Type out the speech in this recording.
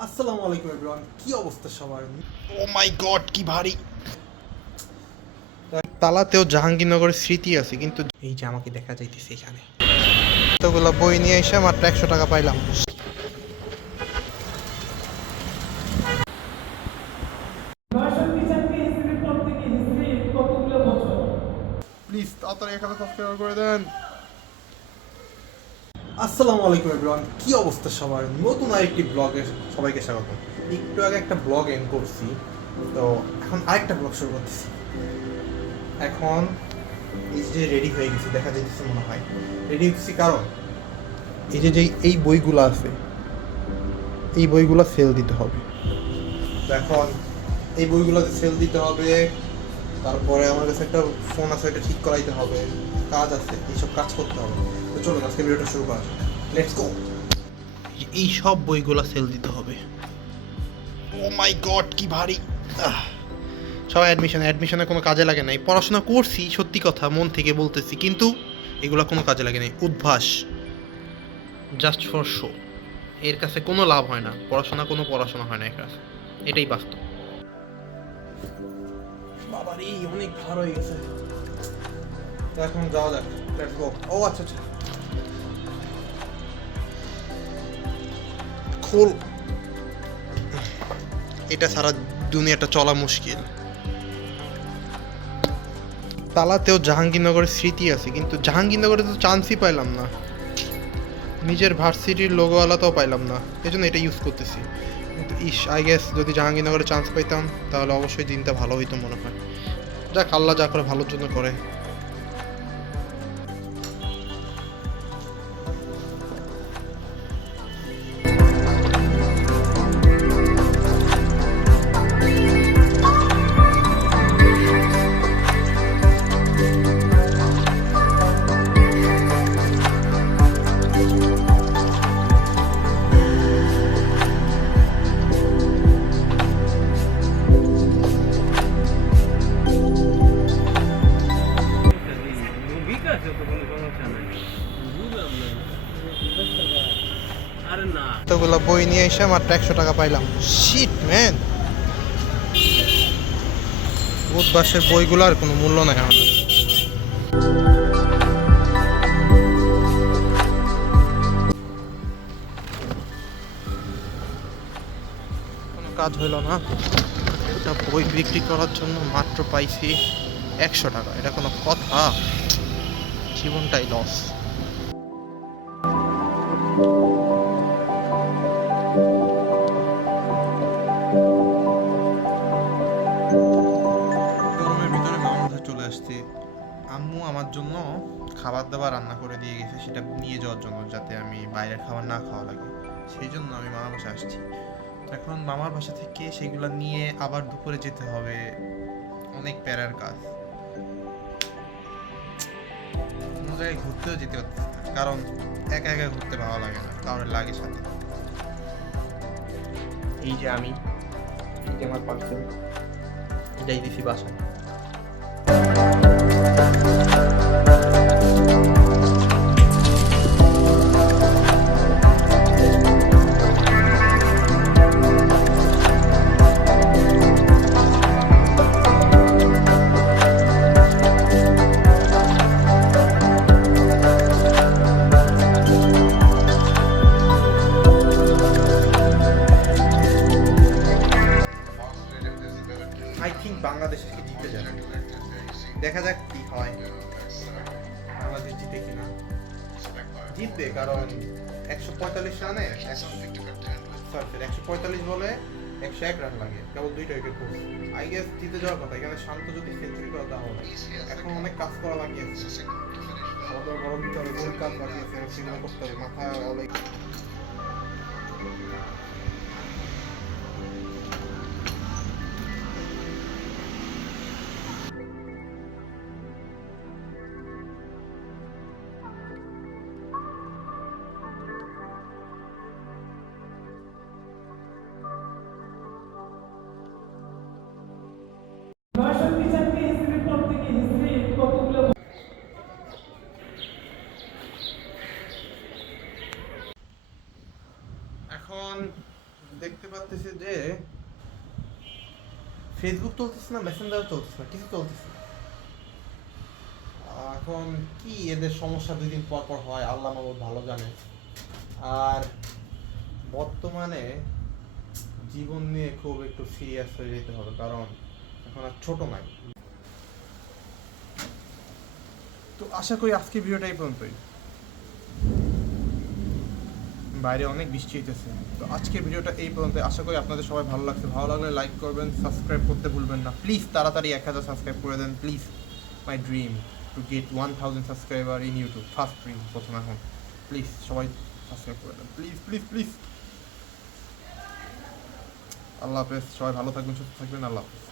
আসসালামু আলাইকুম এভরিওয়ান, কি অবস্থা সবার? ও মাই গড কি ভারী। তালাতেও জাহাঙ্গীরনগরের স্মৃতি আছে, কিন্তু এই যে আমাকে দেখা যাইতেছে এখানে এতগুলো বই নিয়ে এসে মাত্র 100 টাকা পাইলাম। প্লিজ তাড়াতাড়ি এখানে সাবস্ক্রাইব করে দেন। আসসালামু আলাইকুম এভরিওয়ান, কি অবস্থা সবার? নতুন আরেকটি ব্লগে সবাইকে স্বাগত। একটু আগে একটা ব্লগ এন্ড করছি, তো এখন আরেকটা ব্লগ শুরু করতেছি। এখন এই যে রেডি হয়ে গেছি, দেখা যাইতেছে মনে হয় রেডি হচ্ছি, কারণ এই বইগুলো আছে, এই বইগুলো সেল দিতে হবে। তো এখন এই বইগুলোতে সেল দিতে হবে, তারপরে আমার কাছে একটা ফোন আছে, এটা ঠিক করাইতে হবে, কাজ আছে, এইসব কাজ করতে হবে। তো চলুন আজকে ভিডিওটা শুরু করা যাক, লেটস গো। এই সব বইগুলো সেল দিতে হবে। ও মাই গড কি ভারী। সবাই অ্যাডমিশনে কোনো কাজে লাগে নাই। পড়াশোনা করছি, সত্যি কথা মন থেকে বলতেছি, কিন্তু এগুলো কোনো কাজে লাগে নাই। Udvash, just for show. এর কাছে কোনো লাভ হয় না, কোনো পড়াশোনা হয় না এর কাছে, এটাই বাস্তব। বাবারে অনেক ভার হয়ে গেছে। তো এখন যাওয়া যাক, লেটস গো। ও আচ্ছা আচ্ছা, খোল। এটা সারা দুনিয়াটা চলা মুশকিল। তালাতেও জাহাঙ্গীরনগরের স্মৃতি আছে, কিন্তু জাহাঙ্গীরনগরে তো চান্সই পাইলাম না। নিজের ভার্সিটির লোগোওয়ালাটাও পাইলাম না, এই জন্য এটা ইউজ করতেছি। কিন্তু আই গেস যদি জাহাঙ্গীরনগরে চান্স পাইতাম তাহলে অবশ্যই দিনটা ভালো হইতো মনে হয়। যাক, আল্লাহ যা করে ভালোর জন্য করে। এতগুলো বই নিয়ে এসে মাত্র 100 টাকা পাইলাম। শিট ম্যান, উদ্ভাসের বইগুলোর কোনো মূল্য নাই এখন। কোনো কাজ হইল না। একটা বই বিক্রি করার জন্য মাত্র পাইছি 100 টাকা। এটা কোনো কথা? জীবনটাই লস। গরমের ভিতরে মামার বাসায় চলে আসছি। আম্মু আমার জন্য খাবার দাবার রান্না করে দিয়ে গেছে, সেটা নিয়ে যাওয়ার জন্য, যাতে আমি বাইরের খাবার না খাওয়া লাগে। সেই জন্য আমি মামার বাসায় আসছি। তো এখন মামার বাসা থেকে সেগুলো নিয়ে আবার দুপুরে যেতে হবে। অনেক প্যারার কাজ। কোনো জায়গায় ঘুরতেও যেতে পারছি না, কারণ একা একা ঘুরতে ভালো লাগে না, কারোর লাগে সাথে। এই যে আমি, এই যে আমার পার্সেল, এটাই দিছি বাসায়। আই থিঙ্ক বাংলাদেশকে জিতে যাবে, দেখা যাক কি হয়। বাংলাদেশ জিতে কিনা, জিতবে, কারণ 145 রানে 145 বলে 101 রান লাগে, কেবল 2টা উইকেট পড়ছে। আই গেস জিতে যাওয়ার কথা। এখানে শান্ত যদি সেঞ্চুরি করে তাহলে। এখন অনেক কাজ করা বাকি আছে, খাওয়া দাওয়া গরম দিতে হবে, বহুত কাজ বাকি আছে, সেগুলো করতে হবে, মাথা অনেক। দেখতে পাচ্তেছি যে ফেসবুক চলতেছে না, মেসেঞ্জার চলতেছে না, কিছু চলতেছে না। এখন কি এদের সমস্যা 2 দিন পর পর হয়, আল্লাহ মাহবুব ভালো জানে। আর বর্তমানে জীবন নিয়ে খুব একটু সিরিয়াস হয়ে যেতে হবে, কারণ এখন আর ছোট নাই। তো আশা করি আজকে ভিডিওটা এই পর্যন্তই। বাইরে অনেক বৃষ্টি হইতেছে। তো আজকের ভিডিওটা এই পর্যন্ত। আশা করি আপনাদের সবাই ভালো লাগছে। ভালো লাগলে লাইক করবেন, সাবস্ক্রাইব করতে ভুলবেন না প্লিজ। তাড়াতাড়ি 1000 সাবস্ক্রাইব করে দেন please. My dream to get 1000 subscriber in YouTube, first dream প্রথম এখন। প্লিজ সবাই সাবস্ক্রাইব করে দেন প্লিজ প্লিজ প্লিজ। আল্লাহ হাফেজ, সবাই ভালো থাকবেন, সুস্থ থাকবেন, আল্লাহ হাফেজ।